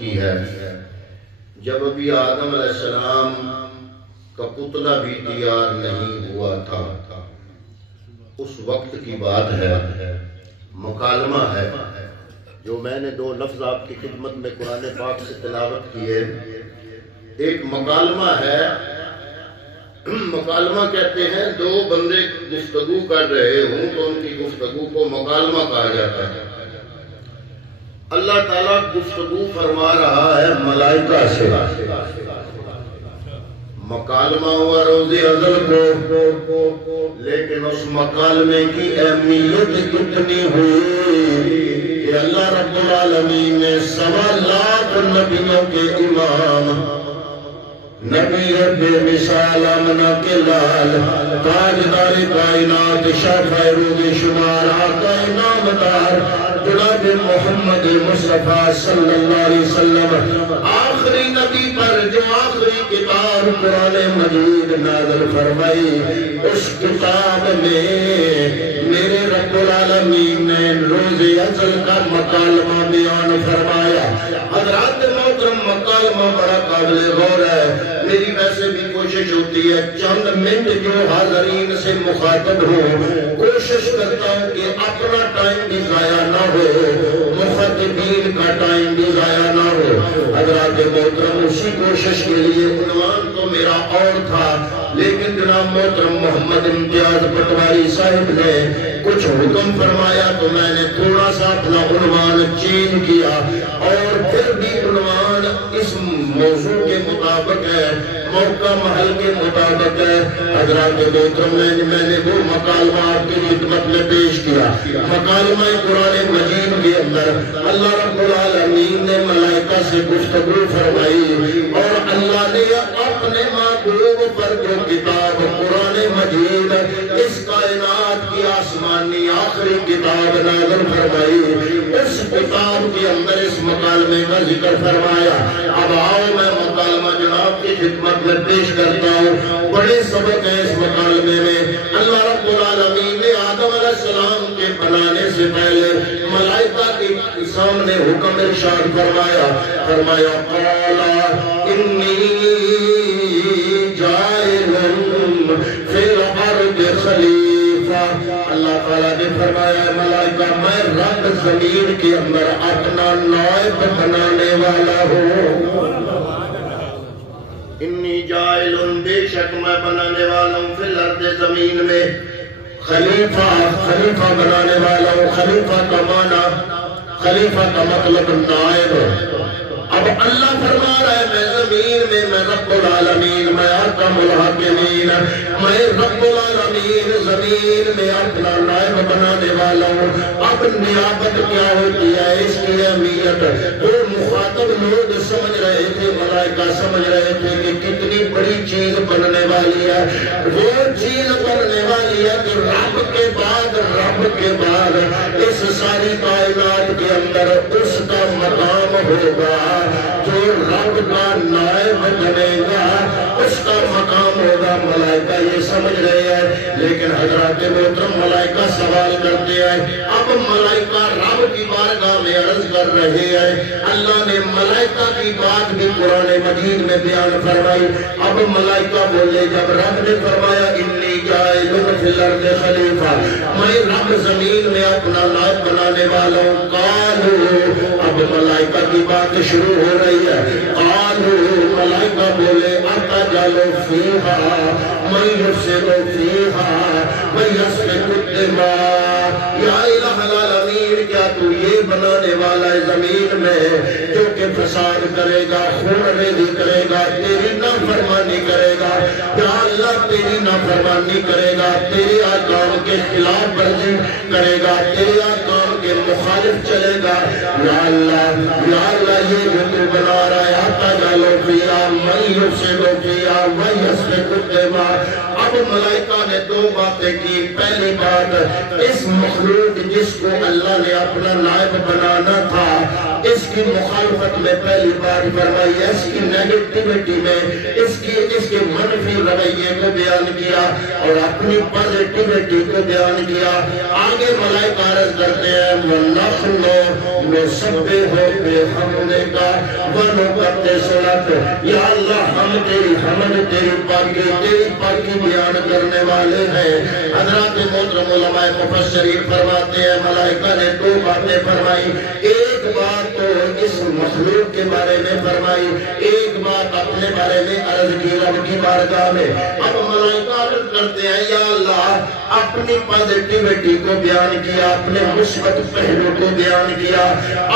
کی ہے جب ابھی آدم علیہ السلام کا پتلا بھی تیار نہیں ہوا تھا، اس وقت کی بات ہے، مکالمہ ہے جو میں نے دو لفظ آپ کی خدمت میں قرآن پاک سے تلاوت کیے۔ ایک مکالمہ ہے، مکالمہ کہتے ہیں دو بندے گفتگو کر رہے ہوں تو ان کی گفتگو کو مکالمہ کہا جاتا ہے۔ اللہ تعالیٰ گفتگو فرما رہا ہے ملائکہ سے، مکالمہ ہوا روز ازل کو، لیکن اس مکالمے کی اہمیت اتنی ہوئی کہ اللہ رب العالمین نے 1.25 لاکھ نبیوں کے امام، نبی بے مثال آمنہ کے لال، تاجدار کائنات، شفیع روز شمار، آقا نامدار جناب محمد مصطفیٰ صلی اللہ علیہ وسلم، آخری نبی پر جو آخری کتاب قرآن مجید نازل فرمائی، اس کتاب میں میرے رب العالمین نے روز ازل کا مکالمہ بیان فرمایا۔ حضرات محترم، مکالمہ بڑا قابل غور ہے۔ میری ویسے بھی کوشش ہوتی ہے چند منٹ جو حاضرین سے مخاطب ہوں، کوشش کرتا ہوں کہ اپنا ٹائم بھی ضائع نہ ہو، مخاطبین کا ٹائم بھی ضائع نہ ہو۔ حضرات محترم، اسی کوشش کے لیے عنوان تو میرا اور تھا، لیکن جناب محترم محمد امتیاز پٹواری صاحب نے کچھ حکم فرمایا تو میں نے تھوڑا سا اپنا عنوان چینج کیا، اور پھر بھی عنوان اس موضوع کے مطابق ہے، موقع محل کے مطابق ہے۔ حضرات محترم، میں نے وہ مکالمہ آپ کی خدمت میں پیش کیا۔ مکالمہ قرآن مجید کے اندر اللہ رب العالمین نے ملائکہ سے گفتگو فرمائی، اور اللہ نے اپنے محبوب پر جو کتاب قرآن مجید اس کائنات کی آسمانی آخری کتاب نازل فرمائی، اس کتاب کے اندر اس مکالمے کا ذکر فرمایا۔ اب آؤ میں مکالمہ جناب کی خدمت میں پیش کرتا ہوں۔ بڑے سبق ہیں اس مکالمے میں۔ اللہ رب العالمین نے آدم علیہ السلام کے بنانے سے پہلے ملائکہ کے سامنے حکم ارشاد فرمایا، قَالَ إِنِّي جَاعِلٌ فِي الْأَرْضِ خَلِیفَہ۔ اللہ تعالیٰ نے فرمایا ملائکہ میں رب زمین کے اندر اپنا نائب بنانے والا ہوں۔ انی جائل، بے شک میں بنانے والا ہوں، فی الارض زمین میں خلیفہ بنانے والا ہوں۔ خلیفہ کا معنی، خلیفہ کا مطلب نائب۔ اب اللہ فرما رہا ہے میں زمین میں رب العالمین، میں حکم الحاکمین، میں رب العالمین زمین میں اپنا نائب بنانے والا ہوں۔ اب نیابت کیا ہوتی ہے، اس کی اہمیت وہ مخاطب لوگ سمجھ رہے تھے، ملائکہ سمجھ رہے تھے کہ کتنی بڑی چیز بننے والی ہے۔ وہ چیز بننے والی ہے کہ رب کے بعد اس ساری کائنات کے اندر اس کا مقام ہوگا، جو رب کا نائب بنے گا اس کا مقام ہوگا۔ ملائکہ یہ سمجھ رہے ہیں، لیکن حضرات محترم ملائکہ سوال کرتے ہیں۔ اب ملائکہ رب کی بارگاہ میں عرض کر رہے ہیں، اللہ نے ملائکہ کی بات بھی قرآن مجید میں بیان فرمائی۔ اب ملائکہ بولے، جب رب نے فرمایا انی جاعل فی الارض خلیفہ، میں رب زمین میں اپنا نائب بنانے والا ہوں، قالوا، اب ملائکہ کی بات شروع ہو رہی ہے۔ قالوا، ملائکہ بولے، اتجعل فیہا من یفسد فیہا ویسفک الدماء، یا الہ العالمین، کیا تو یہ بنانے والا ہے زمین میں جو کہ فساد کرے گا، خون ریزی کرے گا، تیری نافرمانی کرے گا، یا اللہ تیری نافرمانی کرے گا، تیرے احکام کے خلاف ورزی کرے گا، تیرے احکام کے مخالف چلے گا، یا اللہ یہ جو تو بنا رہا ہے، اتجعل فیہا من یفسد فیہا ویسفک الدماء۔ اب ملائکہ نے دو باتیں کی۔ پہلی بات، اس مخلوق جس کو اللہ نے اپنا نائب بنانا تھا، اس کی مخالفت میں پہلی بات فرمائی، اس کی نیگیٹیوٹی میں، اس کے منفی رویے کو بیان کیا اور اپنی پازیٹیوٹی کو بیان کیا۔ آگے ملائکہ عرض کرتے ہیں، وَنَحْنُ نُسَبِّحُ بِحَمْدِكَ وَنُقَدِّسُ لَكَ یا اللہ ہم تیری حمد تیری پاکی بیان کرنے والے ہیں۔ حضرات محترم علماء مفسرین فرماتے ہیں ملائکہ نے دو باتیں فرمائی، ایک بات تو اس مخلوق کے بارے میں فرمائی، ایک بات اپنے بارے میں عرض کی رب کی بارگاہ میں۔ اب ملائکہ عرض کرتے ہیں یا اللہ اپنی پازیٹیوٹی کو بیان کیا، اپنے مثبت پہلو کو بیان کیا،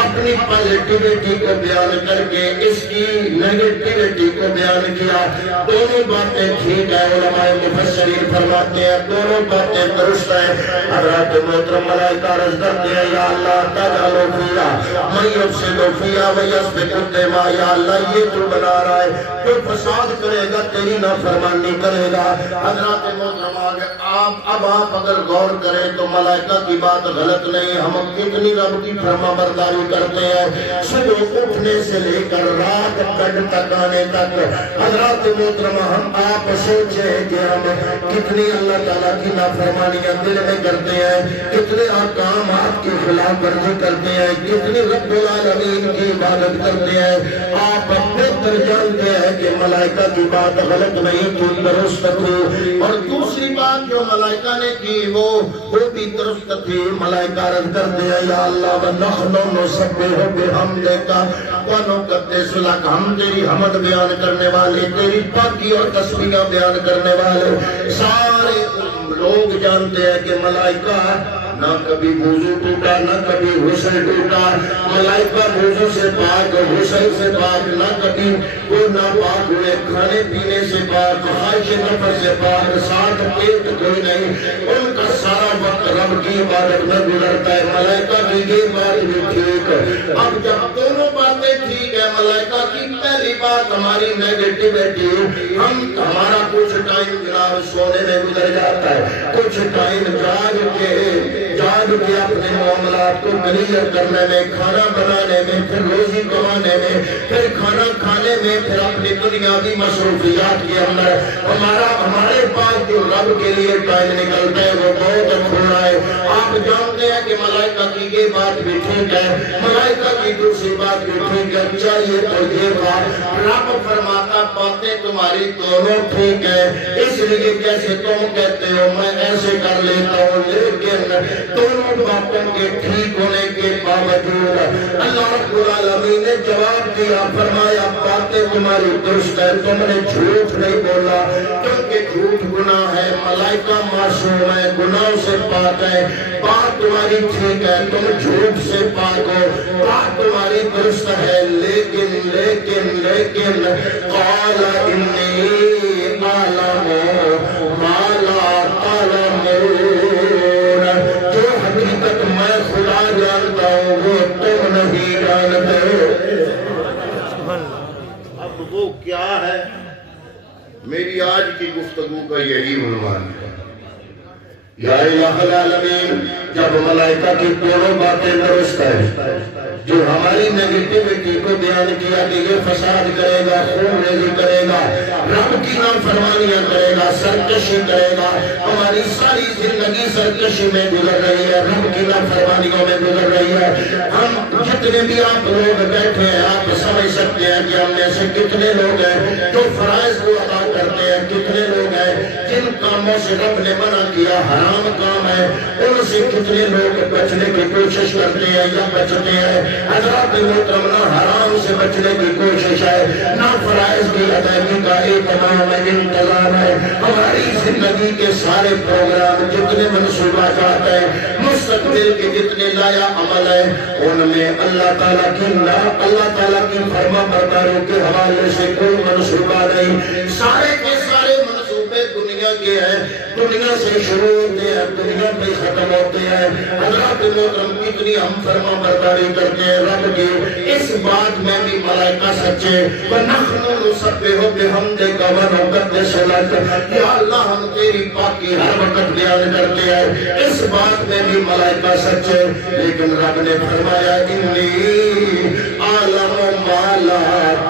اپنی پازیٹیوٹی کو بیان کر کے اس کی نیگیٹیوٹی کو بیان کیا۔ دونوں باتیں ٹھیک ہے، علماء مفسرین فرماتے ہیں دونوں باتیں درست ہیں۔ حضرات محترم ملائکہ عرض کرتے ہیں یا اللہ تجعل فیہا من یفسد فیہا ویسفک الدماء، یا اللہ یہ تو بنا رہا ہے جو فساد کرے گا تیری نافرمانی کرے گا۔ حضرات محترم آپ اگر غور کریں تو ملائکہ کی بات غلط نہیں، ہم کتنی رب کی فرما برداری کرتے ہیں، صبح اٹھنے سے لے کر رات کٹ تک آنے تک۔ حضرات محترم ہم آپ سوچیں کہ ہم کتنی اللہ تعالیٰ کی نافرمانیاں دل میں کرتے ہیں، کتنے احکام آپ کی خلاف ورزی کرتے ہیں، کتنی رب العالمین کی عبادت کرتے ہیں۔ آپ بہتر جانتے ہیں کہ ملائکہ کی بات غلط نہیں تو درست تھی، اور دوسری بات جو ملائکہ نے کی وہ بھی درست تھی۔ ملائکہ عرض کرتے ہیں یا اللہ وَنَحْنُ نُسَبِّحُ بِحَمْدِكَ وَنُقَدِّسُ لَكَ، ہم تیری حمد بیان کرنے والے، تیری پاکی اور تسبیحاں بیان کرنے والے۔ سارے لوگ جانتے ہیں کہ ملائکہ نہ کبھی وضو ٹوٹا نہ کبھی غسل ٹوٹا، ملائکہ وضو سے پاک غسل سے پاک، نہ کبھی وہ ناپاک ہوئے، کھانے پینے سے پاک، خواہش نفس سے پاک، ساتھ پیٹ کوئی نہیں، ان کا سارا وقت رب کی عبادت میں گزرتا ہے۔ ملائکہ کی یہ بات بھی ٹھیک ہے۔ اب جب دونوں باتیں ٹھیک ہے، ملائکہ کی پہلی بات ہماری نیگیٹیوٹی، ہمارا کچھ ٹائم جناب سونے میں گزر جاتا ہے، کچھ ٹائم جاگ کے اپنے معاملات کو کلیئر کرنے میں، کھانا بنانے میں، پھر روزی کمانے میں، پھر کھانا کھانے میں، پھر اپنی دنیاوی مصروفیات کے اندر ہمارے پاس جو رب کے لیے ٹائم نکلتا ہے وہ بہت تھوڑا ہے۔ آپ جانتے ہیں کہ ملائکہ کی یہ بات بھی ٹھیک ہے، ملائکہ کی دوسری بات بھی ٹھیک ہے، چاہیے تو یہ بات رب فرماتا باتیں تمہاری دونوں ٹھیک ہے، اس لیے جیسے تم کہتے ہو میں ایسے کر لیتا ہوں، لیکن دونوں باتوں کے ٹھیک ہونے کے باوجود اللہ رب العالمین نے جواب دیا، فرمایا باتیں تمہاری درست ہے، تم نے جھوٹ نہیں بولا، کیونکہ جھوٹ گناہ ہے، ملائکہ معصوم ہے، گناہوں سے پاک ہے، بات تمہاری ٹھیک ہے، تم جھوٹ سے پاک ہو، بات تمہاری درست ہے، لیکن قال انی اعلم ما لا تعلمون، جو حقیقت میں خدا جانتا ہوں وہ تم نہیں جانتے۔ اب وہ کیا ہے؟ میری آج کی گفتگو کا یہی عنوان ہے، یا الہ العالمین جب ملائکہ کی دونوں باتیں درست ہے، جو ہماری نیگیٹیوٹی کو بیان کیا کہ یہ فساد کرے گا، خون ریزی کرے گا، رب کی نافرمانیاں کرے گا، سرکشی کرے گا، ہماری ساری زندگی سرکشی میں گزر رہی ہے، رب کی نافرمانیوں میں گزر رہی ہے۔ ہم جتنے بھی آپ لوگ بیٹھے ہیں آپ سمجھ سکتے ہیں کہ ہم میں سے کتنے لوگ ہیں جو فرائض کو ادا کرتے ہیں، کتنے لوگ ہیں جن کاموں سے رب نے منع کیا حرام کام ہے، ان سے کتنے لوگ بچنے کی کوشش کرتے ہیں یا بچتے ہیں۔ حضرات محترم نہ حرام سے بچنے کی کوشش ہے، نہ فرائض کی ادائیگی کا اہتمام ہے، انتظام ہے۔ ہماری زندگی کے سارے پروگرام جتنے منصوبات ہیں، مستقبل کے جتنے لایا عمل ہیں، ان میں اللہ تعالیٰ کی فرما برداری کے حوالے سے کوئی منصوبہ نہیں، سارے کے سارے منصوبے دنیا کے ہیں، دنیا سے شروع ہوتے ہیں، دنیا پہ ختم ہوتے ہیں۔ حضرات محترم کتنی ہم فرما برداری کرتے ہیں رب کی، اس بات میں بھی ملائکہ سچے، وَنَحْنُ نُسَبِّحُ بِحَمْدِكَ وَنُقَدِّسُ لَكَ، یا اللہ ہم تیری پاکی ہر وقت بیان کرتے ہیں، اس بات میں بھی ملائکہ سچے۔ لیکن رب نے فرمایا انی اعلم ما لا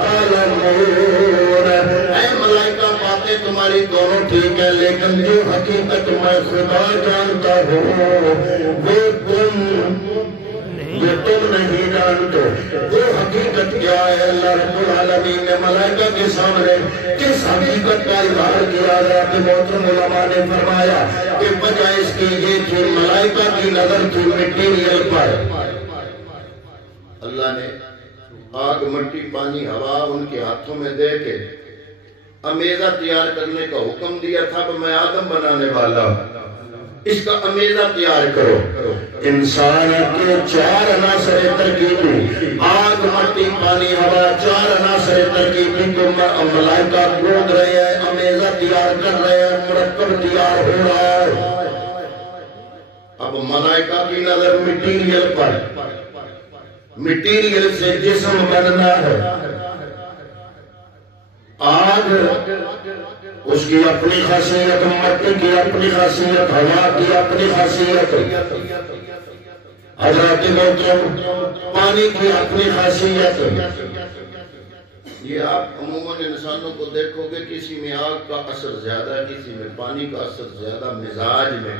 تعلمون، اے ملائکہ باتیں تمہاری دونوں ٹھیک ہے، لیکن جو حقیقت میں خدا جانتا ہوں وہ تم جو تم نہیں جانتے وہ حقیقت کیا ہے؟ اللہ رب العالمین نے ملائکہ کے سامنے کس حقیقت کا اظہار کیا ہے؟ کہ محترم علماء نے فرمایا کہ وجہ اس کی یہ تھی ملائکہ کی نظر تھی مٹیریل پر. اللہ نے آگ مٹی پانی ہوا ان کے ہاتھوں میں دے کے امیزہ تیار کرنے کا حکم دیا تھا کہ میں آدم بنانے والا ہوں، اس کا امیزہ تیار کرو. انسان کے 4 عناصر ترکیبی آگ مٹی پانی ہوا 4 عناصر ترکیبی کو ملائکہ گود رہے ہیں، امیزہ تیار کر رہے ہیں، مرکب تیار ہو رہا ہے. اب ملائکہ کی نظر مٹیریل پر، مٹیریل سے جسم بننا ہے. آگ اس کی اپنی خاصیت، مٹی کی اپنی خاصیت، ہوا کی اپنی خاصیت، حضرات محترم پانی کی اپنی خاصیت. یہ آپ عموماً انسانوں کو دیکھو گے کسی میں آگ کا اثر زیادہ، کسی میں پانی کا اثر زیادہ مزاج میں،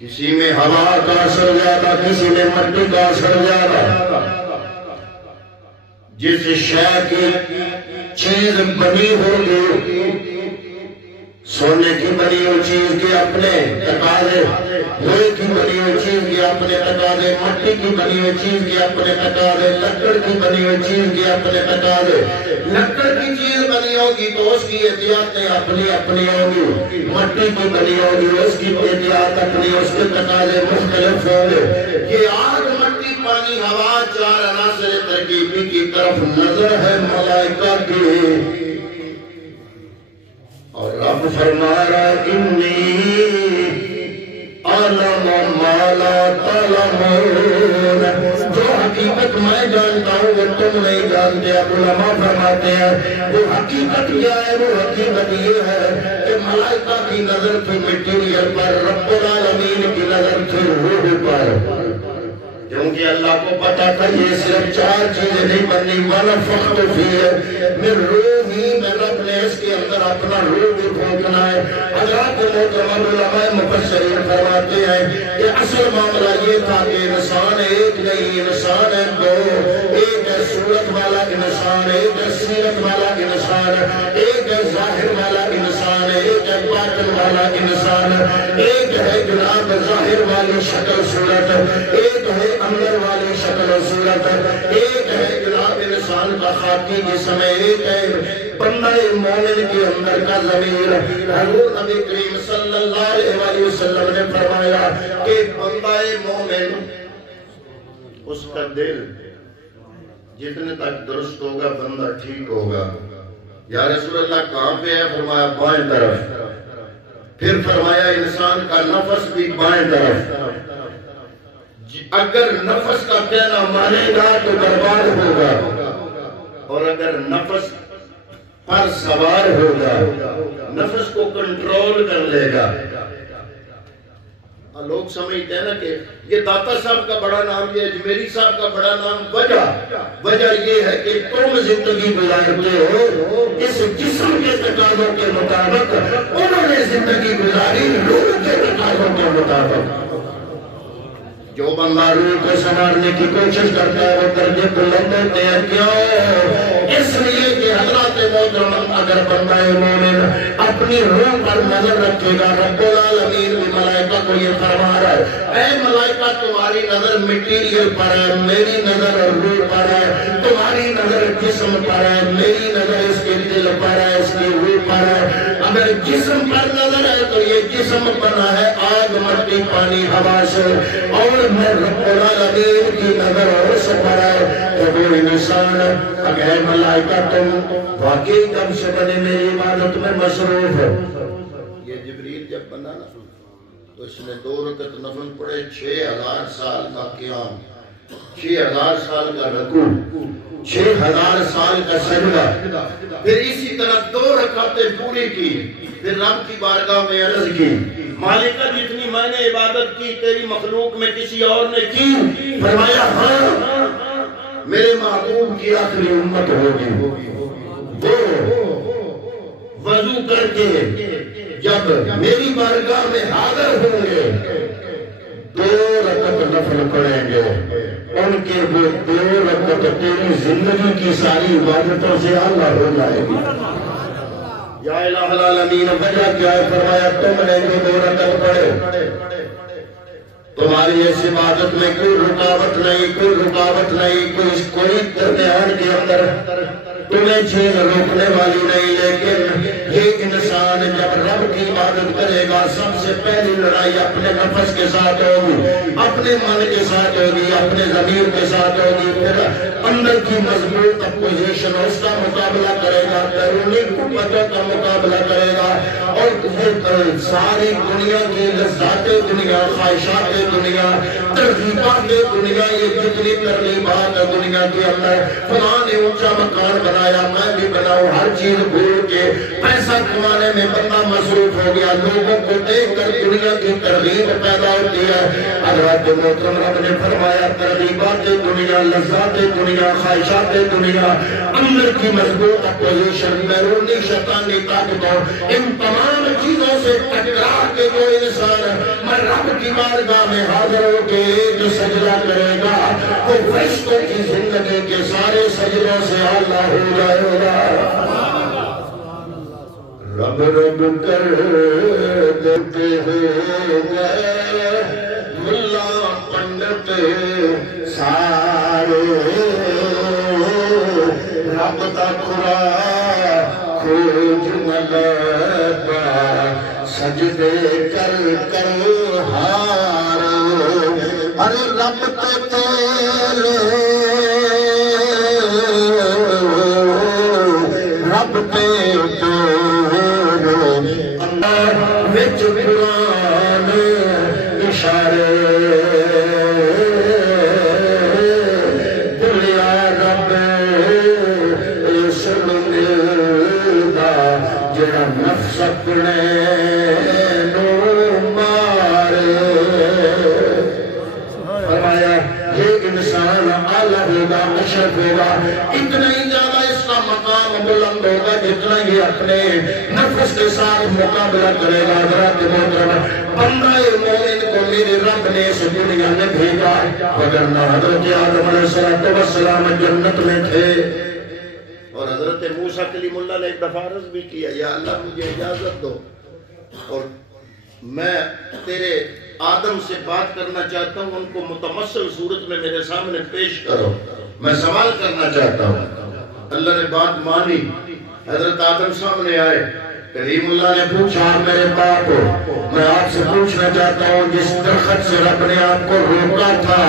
کسی میں ہوا کا اثر زیادہ، کسی میں مٹی کا اثر زیادہ. جس شے کی چیز بنی ہوگی، سونے کی بنی ہوئی چیز کے اپنے تقاضے، لوہے کی بنی ہوئی چیز کے اپنے تقاضے، مٹی کی بنی ہوئی چیز کے اپنے تقاضے، لکڑ کی بنی ہوئی چیز کے اپنے تقاضے. لکڑ کی چیز بنی ہوگی تو اس کی احتیاطیں اپنی اپنی ہوگی، مٹی کی بنی ہوگی اس کی احتیاط اپنی، اس کے تقاضے مختلف ہوں گے. یہ آگ مٹی پانی ہوا 4 عناصر ترکیبی کی طرف نظر ہے ملائکہ کی. اور رب فرما رہا ہے انی اعلم ما لا تعلمون، جو حقیقت میں جانتا ہوں وہ تم نہیں جانتے. اب علماء فرماتے ہیں وہ حقیقت کیا ہے؟ وہ حقیقت یہ ہے کہ ملائکہ کی نظر تھی مٹیریل پر، رب العالمین کی نظر تھی روح پر. کیونکہ اللہ کو پتا تھا یہ صرف 4 چیزیں نہیں بننی، وَنَفَخْتُ فِيهِ مِن رُوحِي، میں رب نے اس کے اندر اپنا روح بھی پھونکنا ہے. حضرات محترم علماء مفسرین فرماتے ہیں کہ اصل معاملہ یہ تھا کہ انسان ایک نہیں، انسان ہے 2. ایک ہے صورت والا انسان، ایک ہے سیرت والا انسان، ایک ہے ظاہر والا انسان، ایک ہے باطن والا انسان، ایک ہے جناب ظاہر والی شکل صورت، ایک ہے اندر والی شکل و صورت، ایک ہے جناب انسان کا خاکی جسم، ایک ہے بندہ مومن کے اندر کا ضمیر. حضور نبی کریم صلی اللہ علیہ وسلم نے فرمایا کہ بندہ مومن اس کا دل جتنے تک درست ہوگا بندہ ٹھیک ہوگا. یا رسول اللہ کہاں پہ ہے؟ فرمایا بائیں طرف. پھر فرمایا انسان کا نفس بھی بائیں طرف. اگر نفس کا کہنا مانے گا تو برباد ہوگا، اور اگر نفس پر سوار ہوگا، نفس کو کنٹرول کر لے گا. لوگ سمجھتے ہیں نا کہ یہ داتا صاحب کا بڑا نام، یہ اجمیری صاحب کا بڑا نام. وجہ یہ ہے کہ تم زندگی گزارتے ہو اس جسم کے تقاضوں کے مطابق، انہوں نے زندگی گزاری روح کے تقاضوں کے مطابق. جو بندہ روح کو سنوارنے کی کوشش کرتا ہے وہ درجے بلند ہوتے ہیں. کیوں؟ اس لیے کہ حضرات محترم اگر بندہ مومن اپنی روح پر نظر رکھے گا، رب العالمین بھی ملائکہ کو یہ فرما رہا ہے اے ملائکہ تمہاری نظر مٹیریل پر ہے، میری نظر روح پر ہے. تمہاری نظر جسم پر ہے، میری نظر اس کے دل پر ہے، اس کی روح پر ہے. اگر جسم پر نظر ہے تو یہ جسم بنا ہے آگ مٹی پانی ہوا سے، اور میں رب العالمین کی نظر اس پر ہے کہ وہ انسان. اگر ملائکہ تم واقعی کب سے بنے میری عبادت میں مصروف ہے. یہ جبریل جب بنا نا تو اس نے 2 رکعت نفل پڑھے، 6000 سال کا قیام، 6000 سال کا رکوع، 6000 سال کا سجدہ. پھر اسی طرح 2 رکعتیں پوری کی. پھر رب کی بارگاہ میں عرض کی مالکہ جتنی میں نے عبادت کی تیری مخلوق میں کسی اور نے کی؟ فرمایا ہاں میرے محبوب کی آخری امت ہوگی. وہ وضو کر کے جب میری بارگاہ میں حاضر ہوں گے 2 رکعت نفل پڑھیں گے، ان کے وہ 2 رکعت تیری زندگی کی ساری عبادتوں سے اعلیٰ ہو جائے گی۔ یا الہ العالمین، وجہ کیا ہے؟ فرمایا تم نے جو 2 رکعت پڑھے، تمہاری اس عبادت میں کوئی رکاوٹ نہیں، کوئی رکاوٹ نہیں، کوئی درمیان کے اندر تمہیں چیز روکنے والی نہیں، لیکن یہ انسان جب رب کی عبادت کرے گا سب سے پہلی لڑائی اپنے نفس کے ساتھ ہوگی، اپنے من کے ساتھ ہوگی، اپنے ضمیر کے ساتھ ہوگی، پھر اندر کی مضبوط اپوزیشن اس کا مقابلہ کرے گا، بیرونی قوتوں کا مقابلہ کرے گا، اور یہ ساری دنیا کی لذات دنیا، خواہشات دنیا، ترغیبات دنیا، یہ جتنی ترغیبات دنیا کے اندر فلاں نے اونچا مکان بنایا، میں بھی بناؤں، ہر چیز بھول کے پیسہ کمانے میں بندہ مصروف ہو گیا، لوگوں کو دیکھ کر دنیا کی ترغیب پیدا ہوتی ہے۔ حضرت محترم رب نے فرمایا ترغیبات دنیا، لذات دنیا، خواہشات دنیا، اندر کی مضبوط اپوزیشن، بیرونی شیطانی طاقتوں، ان تمام چیزوں سے ٹکرا کے جو انسان میں رب کی بارگاہ میں حاضر ہو کے جو سجدہ کرے گا وہ فرشتوں کی زندگی کے سارے سجدوں سے اعلیٰ ہو جائے گا۔ رب رب کر دیتے ہیں ملا پنڈت سارے، رب دا خدا کھوج ملتا سجدے کر کر ہار، ارے رب تے تیرے، رب تے تیرے اندر وچ قرآن اشارے، دلیا رب اس ملدا جڑا نفس اپنے نو مارے۔ فرمایا یہ انسان اعلیٰ ہوگا، اشرف ہوگا، اتنا ہی زیادہ اس کا مقام بلند ہوگا جتنا ہی اپنے نفس کے ساتھ مقابلہ کرے گا۔ حضرت محترم، بندہ مومن کو میرے رب نے اس دنیا میں بھیجا، وگرنہ حضرت آدم علیہ السلام جنت میں تھے، اور حضرت موسیٰ کلیم اللہ نے ایک دفعہ عرض بھی کیا، یا اللہ مجھے اجازت دو اور میں تیرے آدم سے بات کرنا چاہتا ہوں، ان کو متمثل صورت میں میرے سامنے پیش کرو، میں سوال کرنا چاہتا ہوں۔ اللہ نے بات مانی، حضرت آدم سامنے آئے، کریم اللہ نے پوچھا میرے باپ میں آپ سے پوچھنا چاہتا ہوں جس درخت سے رب نے آپ کو روکا تھا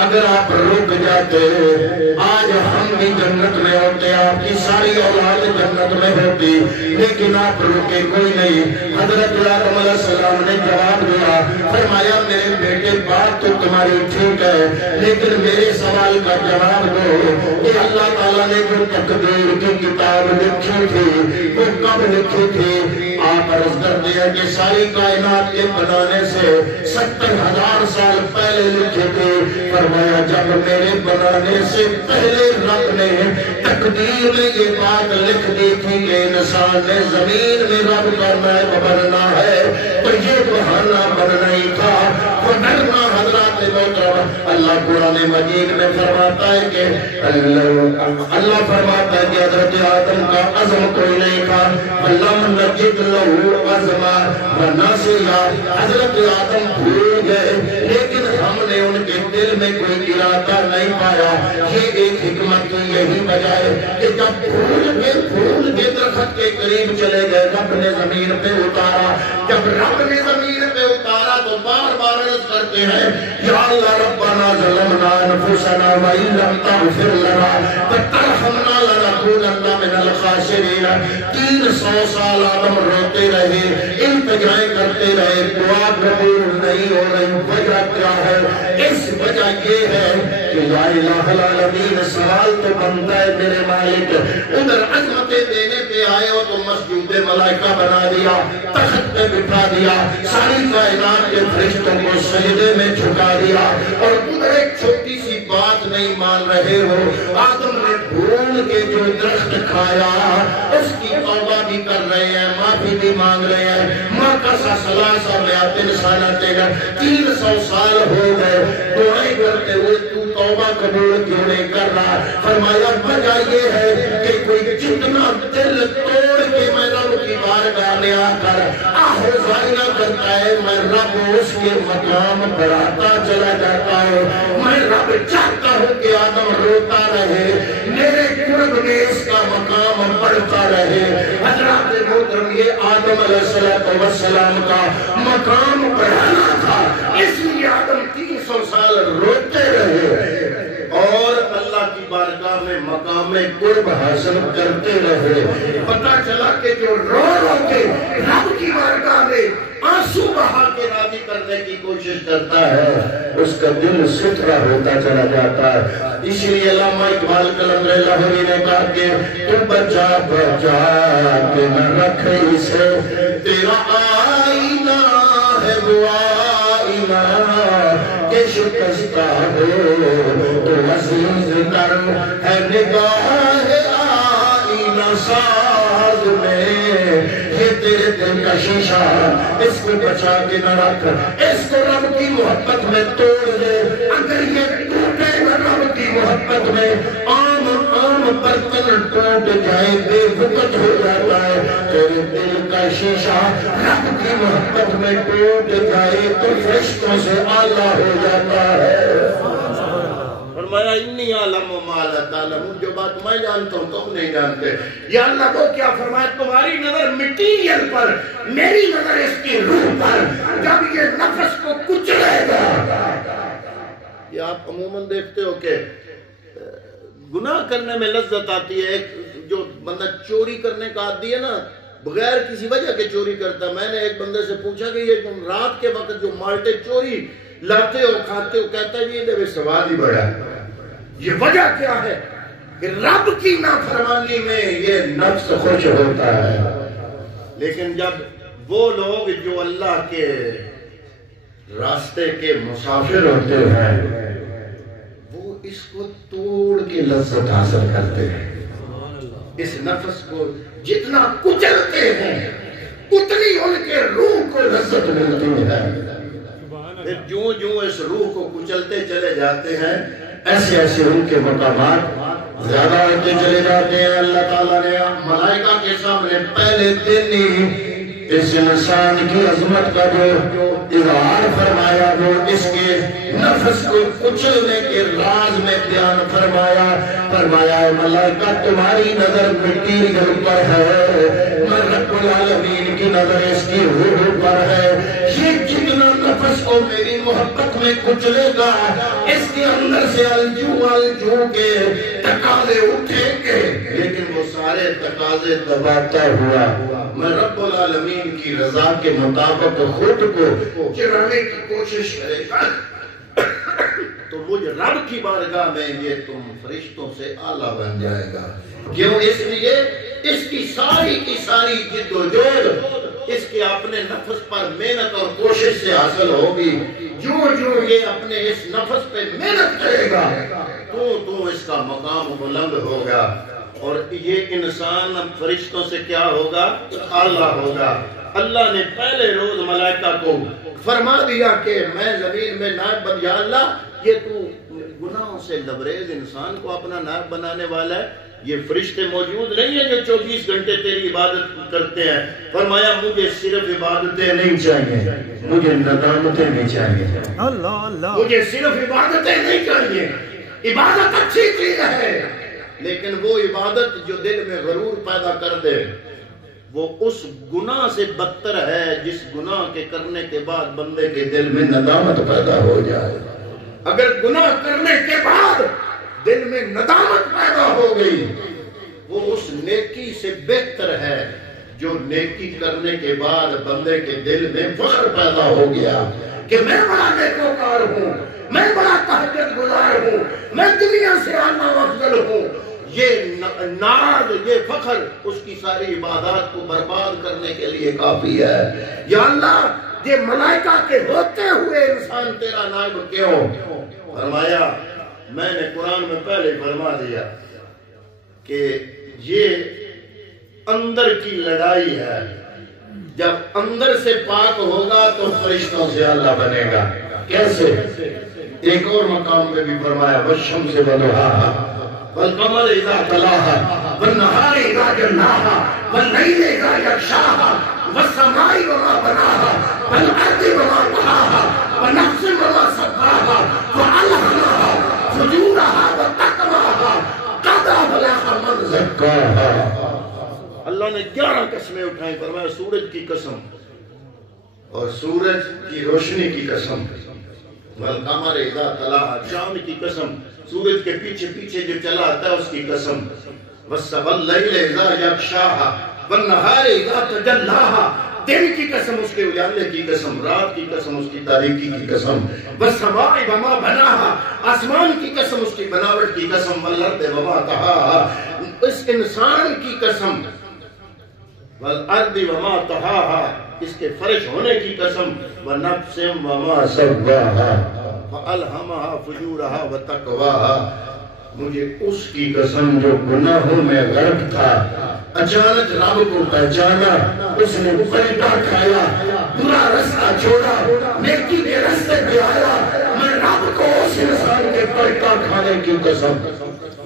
اگر آپ رک جاتے آج ہم بھی جنت میں ہوتے، آپ کی ساری اولاد جنت میں ہوتی، لیکن آپ رکے کوئی نہیں۔ حضرت آدم علیہ السلام نے جواب دیا، فرمایا میرے بیٹے بات تو تمہاری ٹھیک ہے لیکن میرے سوال کا جواب دو کہ اللہ تعالیٰ نے جو تقدیر کی کتاب لکھی تھی وہ کب لکھی تھی؟ آپ عرض کر دیا کہ ساری کائنات کے بنانے سے 70,000 سال پہلے لکھی تھی۔ فرمایا جب میرے بنانے سے پہلے رب نے تقدیر میں یہ بات لکھ دی تھی کہ انسان نے زمین میں رب کا نائب بننا ہے تو یہ بہانہ بننا ہی تھا، ورنہ حضرات محترم اللہ قرآن مجید میں فرماتا ہے کہ اللہ فرماتا ہے کہ حضرت آدم کا عزم کوئی نہیں تھا، اللہ نجد لہو عزما وناسیا، حضرت آدم بھول گئے لیکن ہم نے ان کے دل میں کوئی ارادہ نہیں پایا۔ یہ ایک حکمت کی یہی وجہ ہے کہ جب پھول کے درخت کے قریب چلے گئے رب نے زمین پہ اتارا، جب رب نے زمین پہ اتارا تو بار بار عرض کرتے ہیں یا اللہ ربنا ظلمنا انفسنا وان لم تغفر لنا وترحمنا لنکونن من الخاسرین۔ 300 سال آدم روتے رہے، التجائیں کرتے رہے، دعا قبول نہیں ہو رہی، وجہ کیا ہے؟ اس وجہ یہ ہے کہ یا الہ العالمین سوال تو بنتا ہے میرے مالک، ادھر عظمتیں دینے پہ آئے ہو تو مسجود ملائکہ بنا دیا، تخت پہ بٹھا دیا، ساری کائنات کے فرشتوں کو سجدے میں جھکا دیا، اور ادھر ایک چھوٹی سی بات نہیں مان رہے ہو۔ آدم نے بھول کے جو درخت کھایا اس کی توبہ بھی کر رہے ہیں، معافی بھی مانگ رہے ہیں، ماں کا مکث 300 سال 300 سال ہو گئے دعائیں کرتے ہوئے تو توبہ قبول کیوں نہیں کر رہا؟ فرمایا وجہ یہ ہے کہ کوئی جتنا دل توڑ کے میں رب کی بارگاہ میں آ کر آہوازیاں کرتا ہے میں رب اس کے مقام بڑھاتا چلا جاتا ہوں. میں رب چاہتا ہوں کہ آدم روتا رہے میرے قرب میں اس کا مقام بڑھتا رہے. حضرات محترم یہ آدم علیہ السلام کا مقام بڑھانا تھا اس لیے آدم 300 سال روتے رہے اور اللہ کی بارگاہ میں مقام قرب حاصل کرتے رہے. پتہ چلا کہ جو رو رو کے رب کی بارگاہ میں آنسو بہا کے راضی کرنے کی کوشش کرتا ہے اس کا دل ستھرا ہوتا چلا جاتا ہے. اس لیے علامہ اقبال قلندر لاہوری نے کہا کہ تو بچا بچا کے نہ رکھ اسے تیرا آئینہ ہے وہ آئینہ کہ شکستہ ہو تو عزیز تر ہے نگاہ آئینہ ساز میں. یہ تیرے دل کا شیشہ اس کو بچا کے نہ رکھ اس کو رب کی محبت میں توڑ دے. اگر یہ ٹوٹے گا رب کی محبت میں عام برتن ٹوٹ جائے بے وقت ہو جاتا ہے. تیرے دل کا شیشہ رب کی محبت میں ٹوٹ جائے تو فرشتوں سے اعلیٰ ہو جاتا ہے. فرمایا انی عالم و ما لا تعلمون جو بات میں جانتا ہوں تم نہیں جانتے. یا اللہ کو کیا فرمایا تمہاری نظر مٹیریل پر میری نظر اس کی روح پر. جب یہ نفس کو کچلے گا یہ آپ عموماً دیکھتے ہو کہ گناہ کرنے میں لذت آتی ہے. ایک جو بندہ چوری کرنے کا عادی ہے نا بغیر کسی وجہ کے چوری کرتا ہے. میں نے ایک بندے سے پوچھا کہ یہ تم رات کے وقت جو مالٹے چوری لاتے ہو کھاتے ہو کہتا ہے یہ سوال ہی بڑا ہے. یہ وجہ کیا ہے کہ رب کی نافرمانی میں یہ نفس خوش ہوتا ہے. لیکن جب وہ لوگ جو اللہ کے راستے کے مسافر ہوتے ہیں وہ اس کو توڑ کے لذت حاصل کرتے ہیں. اس نفس کو جتنا کچلتے ہیں اتنی ان کے روح کو لذت ملتی ہے. پھر جو اس روح کو کچلتے چلے جاتے ہیں ایسے ایسے ان کے مقامات زیادہ ہوتے چلے جاتے ہیں. اللہ تعالیٰ نے ملائکہ کے سامنے پہلے دن ہی اس انسان کی عظمت کا جو اظہار فرمایا جو اس کے نفس کو کچلنے کے راز میں بیان فرمایا ملائکہ تمہاری نظر مٹیریل پر ہے میں رب العالمین کی نظر اس کی روح پر ہے. یہ جتنا نفس کو میری محبت میں کچلے گا اس کے اندر سے الجو کے تقاضے اٹھیں گے لیکن وہ سارے تقاضے دباتا ہوا میں رب العالمین کی رضا کے مطابق خود کو چرانے کی کوشش کرے گا تو مجھ رب کی بارگاہ میں یہ تم فرشتوں سے اعلیٰ بن جائے گا. کیوں؟ اس لیے اس کی ساری جد و جہد اس کے اپنے نفس پر محنت اور کوشش سے حاصل ہوگی. جو یہ اپنے اس نفس پہ محنت کرے گا تو اس کا مقام بلند ہوگا اور یہ انسان فرشتوں سے کیا ہوگا؟ اعلیٰ ہوگا. اللہ نے پہلے روز ملائکہ کو فرما دیا کہ میں زمین میں نائب بن یا اللہ یہ تو گناہوں سے لبریز انسان کو اپنا نائب بنانے والا ہے. یہ فرشتے موجود نہیں ہیں جو 24 گھنٹے تیری عبادت کرتے ہیں. فرمایا مجھے صرف عبادتیں نہیں چاہیے مجھے ندامتیں بھی چاہیے. مجھے صرف عبادتیں نہیں چاہیے. عبادت اچھی چیز ہے لیکن وہ عبادت جو دل میں غرور پیدا کر دے وہ اس گناہ سے بدتر ہے جس گناہ کے کرنے کے بعد بندے کے دل میں ندامت پیدا ہو جائے. اگر گناہ کرنے کے بعد دل میں ندامت پیدا ہو گئی وہ اس نیکی سے بہتر ہے جو نیکی کرنے کے بعد بندے کے دل میں فخر پیدا ہو گیا کہ میں بڑا نیکوکار ہوں میں بڑا تہجد گزار ہوں میں دنیا سے اعلیٰ افضل ہوں. یہ ناز یہ فخر اس کی ساری عبادات کو برباد کرنے کے لیے کافی ہے. یا اللہ یہ ملائکہ کے ہوتے ہوئے انسان تیرا نائب کیوں؟ فرمایا میں نے قرآن میں پہلے فرما دیا کہ یہ اندر کی لڑائی ہے جب اندر سے پاک ہوگا تو فرشتوں سے اللہ بنے گا. کیسے؟ ایک اور مقام میں بھی فرمایا والشمس وضحاها والقمر اذا تلاها والنهار اذا جلاها والليل اذا يغشاها والسماء وما بناها والارض وما طحاها ونفس وما سواها فالهمها فجورها وتقواها قد افلح من زكاها. اللہ نے 11 قسمیں اٹھائیں. فرمایا سورج کی قسم اور سورج کی روشنی کی قسم، والقمر اذا تلاها چاند کی قسم، سورج کے پیچھے پیچھے جو چلا آتا ہے اس کی قسم، واللیل اذا یغشاها والنہار اذا تجلاها دن کی قسم اس کے اجالے کی قسم، رات کی قسم اس کی تاریکی کی قسم، والسماء وما بناها آسمان کی قسم اس کی بناوٹ کی قسم، والارض وما طحاها اس انسان کی قسم، والارض وما طحاها اس کے فرش ہونے کی قسم، ونفس وما سواها فالهمها فجورها وتقواها مجھے اس کی قسم جو گناہوں میں غرق تھا، اچانک رب کو پہچانا، اس نے پلٹا کھایا، برا رستہ چھوڑا، نیکی کے رستے پہ آیا. میں رب کو اس انسان کے پلٹا کھانے کی قسم.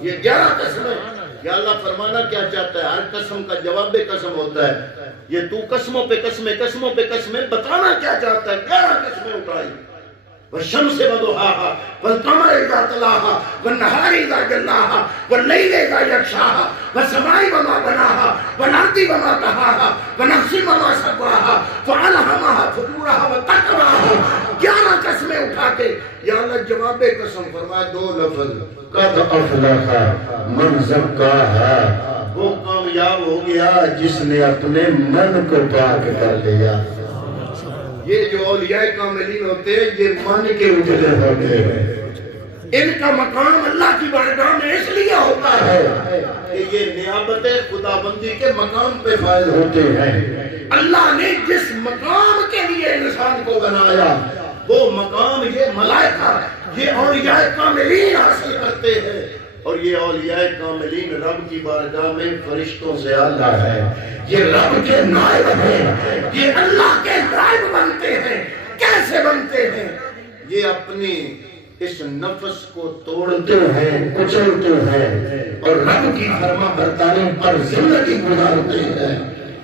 یہ 11 قسمیں. یا اللہ فرمانا کیا چاہتا ہے؟ ہر قسم کا جواب قسم ہوتا ہے. یہ تو قسموں پہ قسمیں قسموں پہ قسمیں بتانا کیا چاہتا ہے؟ 11 قسمیں اٹھائی. والشمس وضحاها والقمر اذا تلاها والنهار اذا جلاها والليل اذا يغشاها والسماء وما بناها والارض وما طحاها ونفس وما سواها فالهمها فجورها وتقواها. 11 قسمیں اٹھا کے یا اللہ جواب قسم فرمایا 2 لفظ قد افلح من زکاها وہ کامیاب ہو گیا جس نے اپنے من کو پاک کر لیا. یہ جو اولیاء کاملین ہوتے ہیں یہ من کے اجلے ہوتے ہیں. ان کا مقام اللہ کی بارگاہ میں اس لیے ہوتا ہے کہ یہ نیابت خدا بندی کے مقام پہ فائز ہوتے ہیں. اللہ نے جس مقام کے لیے انسان کو بنایا وہ مقام یہ ملائکہ یہ اولیاء کاملین حاصل کرتے ہیں. اور یہ اولیاء کاملین رب کی بارگاہ میں فرشتوں سے اعلیٰ ہے. یہ رب کے نائب ہیں، یہ اللہ کے نائب بنتے ہیں. کیسے بنتے ہیں؟ یہ اپنی اس نفس کو توڑتے ہیں، کچلتے ہیں اور رب کی فرما برداری پر زندگی گزارتے ہیں.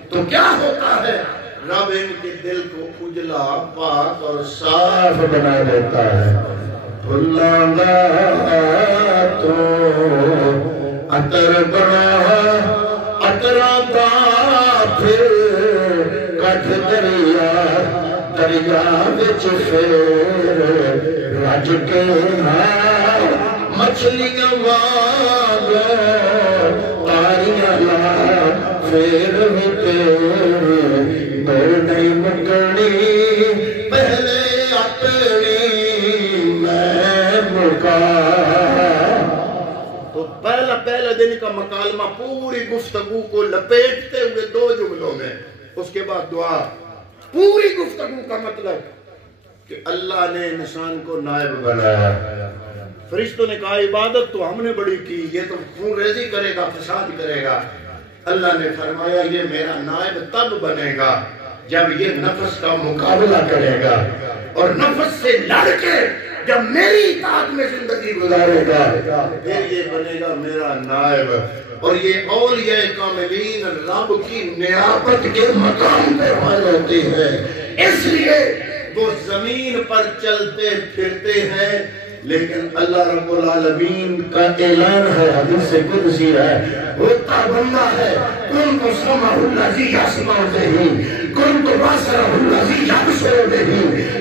تو کیا ہوتا ہے؟ رب ان کے دل کو اجلا پاک اور صاف بنا دیتا ہے. بھلانا تو عطر بنا عطرا کا پھر کٹ دریا دریا وچ پھر رج کے مچھلیاں وانگ تاریاں لا پھر بھی تیری دور نہیں مکڑی پہلے اپنی تو پہلا دن کا مکالمہ پوری گفتگو کو لپیٹتے ہوئے 2 جملوں میں. اس کے بعد دعا. پوری گفتگو کا مطلب کہ اللہ نے انسان کو نائب بنایا. فرشتوں نے کہا عبادت تو ہم نے بڑی کی، یہ تو خون ریزی کرے گا، فساد کرے گا. اللہ نے فرمایا یہ میرا نائب تب بنے گا جب یہ نفس کا مقابلہ کرے گا اور نفس سے لڑ کے جب میری اطاعت میں زندگی گزارے گا پھر یہ بنے گا میرا نائب. اور یہ اولیاء کاملین رب کی نیابت کے مقام پہ فائز ہوتے ہیں. اس لیے وہ زمین پر چلتے پھرتے ہیں لیکن اللہ رب العالمین کا اعلان ہے، حدیث قدسی ہے، ہوتا بندہ ہے کن تو سمع الذی یسمع بہ کن تو بصر الذی یبصر بہ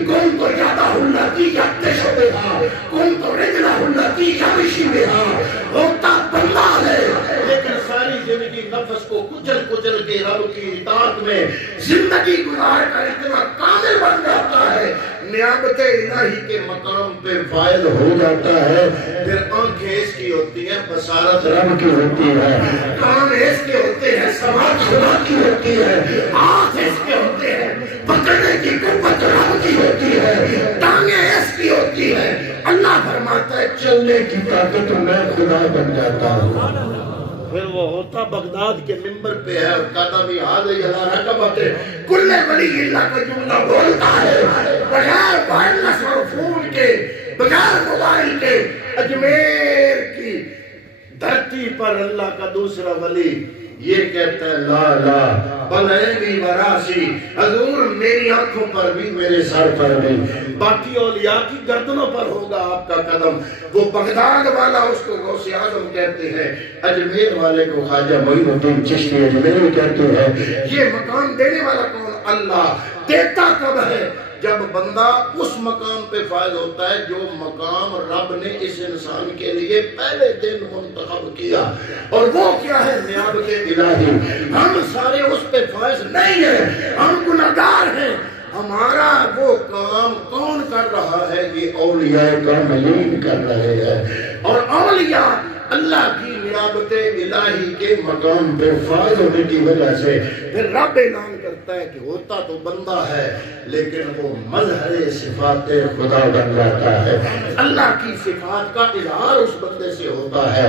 کن تو یدہ الذی یبطش بہا کن تو رجلہ الذی یمشی بہا. ہوتا بندہ ہے لیکن ساری زندگی نفس کو کچل کچل کے رب کی اطاعت میں زندگی گزار کر اتنا کامل بن جاتا ہے، نیابت الہی کے مقام پہ فائز ہو جاتا ہے. پھر آنکھیں اس کی ہوتی ہیں، بصارت رب کی ہوتی ہے، کان اس کے ہوتے ہیں، سماعت خدا کی ہوتی ہے، ہاتھ اس کے ہوتے ہیں، پکڑنے کی قوت رب کی ہوتی ہے، ٹانگیں اس کی ہوتی ہے. اللہ فرماتا ہے چلنے کی طاقت میں خدا بن جاتا ہوں. پھر وہ ہوتا بغداد کے ممبر پہ ہے اور کہتا بھی حاضر اللہ رکبت کل ولی اللہ کا جملہ بولتا ہے بغیر وائرلس اور فون کے بغیر موبائل کے اجمیر کی دھرتی پر اللہ کا دوسرا ولی یہ کہتا ہے لا لا بلعینی وراسی حضور میری آنکھوں پر بھی میرے سر پر بھی باقی اولیاء کی گردنوں پر ہوگا آپ کا قدم. وہ بغداد والا اس کو غوث اعظم کہتے ہیں, اجمیر والے کو خواجہ معین الدین چشتی اجمیری کہتے ہیں. یہ مقام دینے والا کون؟ اللہ. دیتا کب ہے؟ جب بندہ اس مقام پہ فائز ہوتا ہے جو مقام رب نے اس انسان کے لیے پہلے دن منتخب کیا. اور وہ کیا ہے؟ نیابت الہی. ہم سارے اس پہ فائز نہیں ہیں, ہم گناہگار ہیں. ہمارا وہ کام کون کر رہا ہے؟ یہ اولیاء کاملین کر رہے ہیں. اور اولیاء اللہ کی نیابت الہی کے مقام پہ فائز ہونے کی وجہ سے پھر رب اعلان کرتا ہے کہ ہوتا تو بندہ ہے لیکن وہ مظہر صفات خدا بن جاتا ہے. اللہ کی صفات کا اظہار اس بندے سے ہوتا ہے.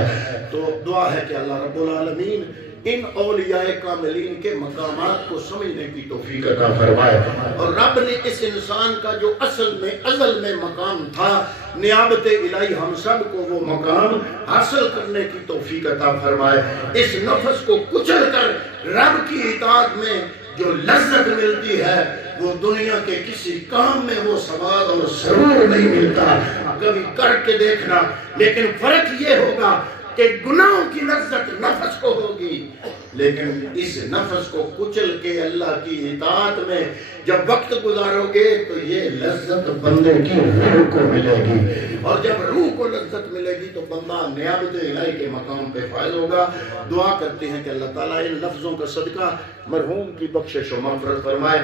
تو دعا ہے کہ اللہ رب العالمین ان اولیاء کاملین کے مقامات کو سمجھنے کی توفیق عطا فرمائے. اور رب نے اس انسان کا جو اصل میں ازل میں مقام تھا نیابت الہی, ہم سب کو وہ مقام حاصل کرنے کی توفیق عطا فرمائے. اس نفس کو کچل کر رب کی اطاعت میں جو لذت ملتی ہے وہ دنیا کے کسی کام میں وہ ثواب اور سرور نہیں ملتا. کبھی کر کے دیکھنا. لیکن فرق یہ ہوگا کہ گناہوں کی لذت نفس کو ہوگی, لیکن اس نفس کو کچل کے اللہ کی اطاعت میں جب وقت گزارو گے تو یہ لذت بندے کی روح کو ملے گی. اور جب روح کو لذت ملے گی تو بندہ نیابت الہی کے مقام پہ فائز ہوگا. دعا کرتے ہیں کہ اللہ تعالیٰ ان لفظوں کا صدقہ مرحوم کی بخشش و مغفرت فرمائے.